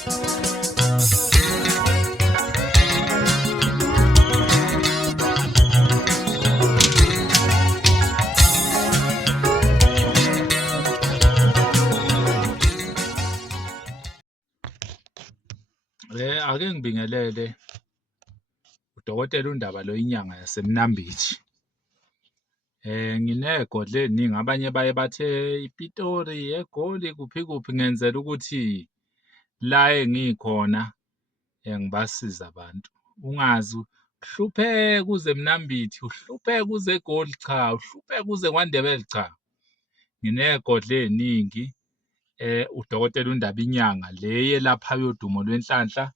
Ake ngibingelele udokotela uNdaba lo inyanga yaseMnambithi. Nginegodla eziningi, abanye baye bathe iPitori, eGoli, kuphi kuphi, ngenzela ukuthi la engikhona ngibasiza abantu. Ungazi uhlupheka uze eMnambithi, uhlupheka uze eGoli, cha, uhlupheka uze kwaNdebele, cha. Nginegodla eziningi, udokotela uNdaba inyanga le yelaphayo udumo lwenhlanhla,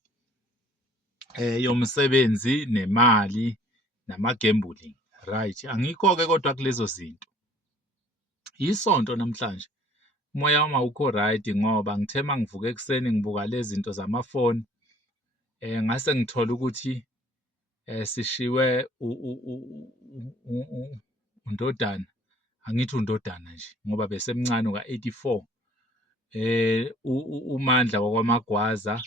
yomsebenzi nemali nama-gambling, right? Angikho-ke kodwa kulezo zinto. Isonto namhlanje umoya wami awukho right ngoba ngithe uma ngivuka ekuseni ngibuka lezi zinto zamafoni, ngase ngithola ukuthi sishiwe uNdodana, angithi uNdodana nje ngoba besemncane uka-84, uMandla wakwaMagwaza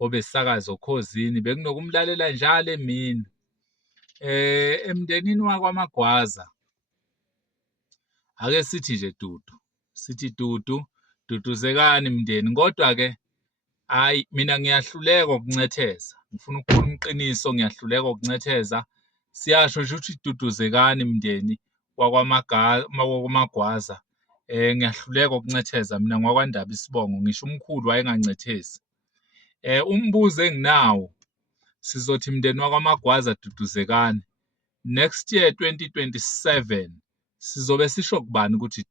obesakaza Ukhosini, bekunokumlalela njalo emini. Emndenini wakwaMagwaza ake sithi nje Dudu, duduzekani mndeni, kodwa-ke hhayi, mina ngiyahluleka ukunetheza, ngifuna ukukhuluma iqiniso, ngiyahluleka ukunetheza. Siyasho nje ukuthi duduzekani mndeni wakwaMagwaza, ngiyahluleka ukunetheza mina ngwakwaNdaba isibongo, ngisho umkhulu wayengancethezi. Umbuzo enginawo, sizothi mndeni wakwaMagwaza duduzekani, next year 2027 sizobe sisho kubani ukuthi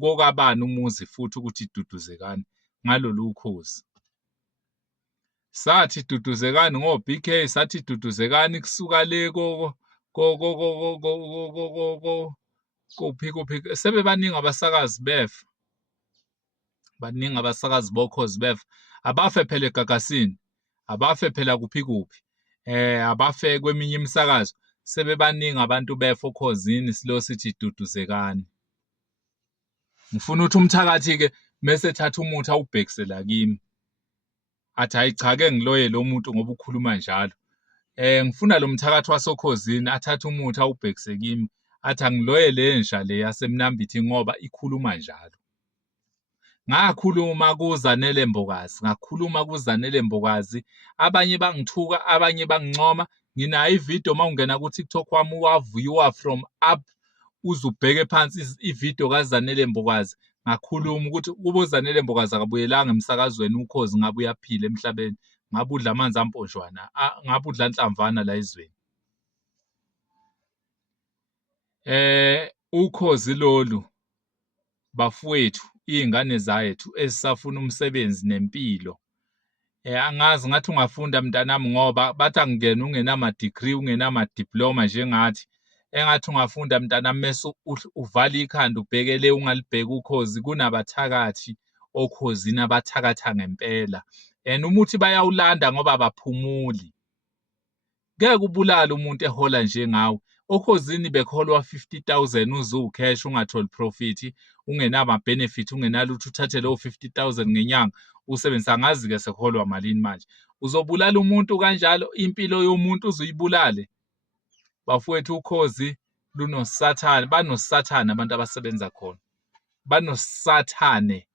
kokabani umuzi futhi ukuthi duduzekani ngalolu ukhozi. Sathi duduzekani ngo-BK, sathi duduzekani kusuka le kuphi sebebaningi abasakazi befa, baningi abasakazi bokhozi befa, abafe phela eGagasini, abafe phela kuphi kuphi, abafe kweminye imisakazo, sebebaningi abantu befa okhozini silo sithi duduzekani. Ngifuna ukuthi umthakathi-ke mese ethatha umuthi awubhekisela kimi, athi hayi cha, ake ngiloye lo muntu ngoba ukhuluma njalo. Ngifuna lo mthakathi wasokhozini athathe umuthi awubhekise kimi, athi angiloye le nsha le yaseMnambithi ngoba ikhuluma njalo. Ngakhuluma kuZanele Mbokazi, abanye bangithuka, abanye bangincoma. Nginayo ividiyo uma ungena ku-TikTok wami wavuyiwa from up, uze ubheke phansi ividiyo kaZanele Mbokazi. Ngakhuluma ukuthi kube uZanele Mbokazi akabuyelanga emsakazweni Ukhozi ngabe uyaphila emhlabeni, ngabe udla amanzi amponjwana, ngabe udla nhlamvana la ezweni. Ukhozi lolu bafowethu, iy'ngane zethu ezisafuna umsebenzi nempilo. Angazi ngathi ungafunda mntanami ngoba bathi angingena ungenama-degree, ungenama-diploma njengathi. Engathi ungafunda mntanami mese uvala ikhanda ubhekele ungalibheki ukhozi. Kunabathakathi okhozini abathakatha ngempela, and umuthi bayawulanda ngoba abaphumuli. Ngeke ubulale umuntu ehola njengawe. Okhozini bekholwa 50,000 uze ukhesh ungatholi profit, ungenama-benefit, ungenalutho, uthathe leyo 50,000 ngenyanga usebenzisa. Angazi-ke sekholwa malini manje. Uzobulala umuntu kanjalo, impilo yomuntu uzuyibulale? Bafowethu, ukhozi lunosathane, banosathane abantu abasebenza khona, banosathane.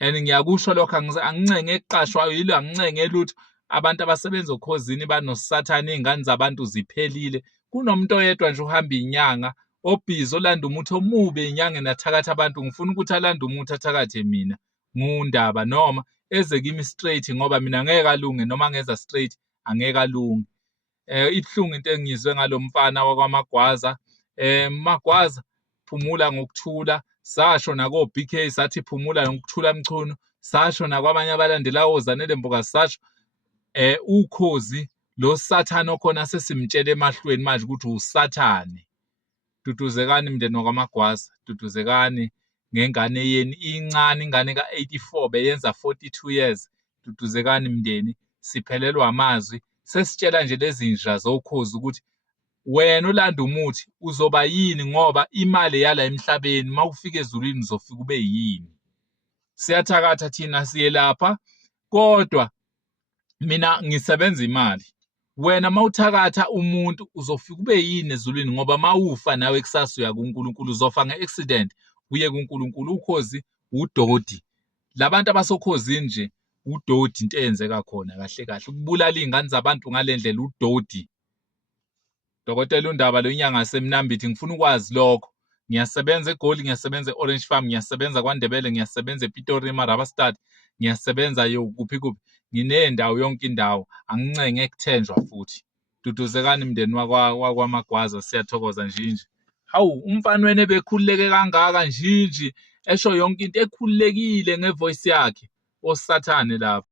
And ngiyakusho lokho, angincenge ekuqashwayo yilo, angincenge lutho. Abantu abasebenza okhozini banosathane, iy'ngane zabantu ziphelile. Kunomuntu oyedwa nje uhamba inyanga obhizi olanda umuthi omubi enyangeni athakatha abantu. Ngifuna ukuthi alande umuthi athakathe mina nguNdaba, noma eze kimi straight ngoba mina ngeke alunge, noma ngeza straight angeke alunge. Ibuhlungu into engizwe ngalo mfana wakwaMagwaza. Magwaza, phumula ngokuthula. Sasho nako-BK sathi phumula ngokuthula mchunu. Sasho nakwabanye abalandela oZanele Mbokazi, sasho ukhozi lo sathane okhona sesimtshela emahlweni manje ukuthi usathane. Duduzekani mndeni wakwaMagwaza, duduzekani ngengane yeni incane, ingane ka-84 beyenza 42 years. Duduzekani mndeni, siphelelwa amazwi. Sesitshela nje lezi nsha zokhozi ukuthi wena olanda umuthi uzoba yini ngoba imali yala emhlabeni uma ufika ezulwini uzofika ube yini. Siyathakatha thina siyelapha, kodwa mina ngisebenza imali. Wena mawuthakatha umuntu uzofika ube yini ezulwini ngoba mawufa nawe kusasa uya kuNkulunkulu uzofa nge-accident uye kuNkulunkulu. Ukhozi udodi. Labantu abasokhozini nje udodi into eyenzeka khona kahle kahle. Ukubulala iy'ngane zabantu ngale ndlela udodi. Dokotela uNdaba lo inyanga yaseMnambithi ngifuna ukwazi lokho. Ngiyasebenza eGoli, ngiyasebenza e-Orange Farm, ngiyasebenza kwaNdebele, ngiyasebenza ePitori eMarabastad, ngiyasebenza kuphi kuphi. Nginendawo yonke indawo. Angincenge ekuthenjwa futhi. Duduzekani mndeni wakwaMagwaza, siyathokoza Njinji. Hawu, umfana wena ebekhululeke kangaka Njinji esho yonke into ekhululekile ngevoice yakhe. Osathane lapha.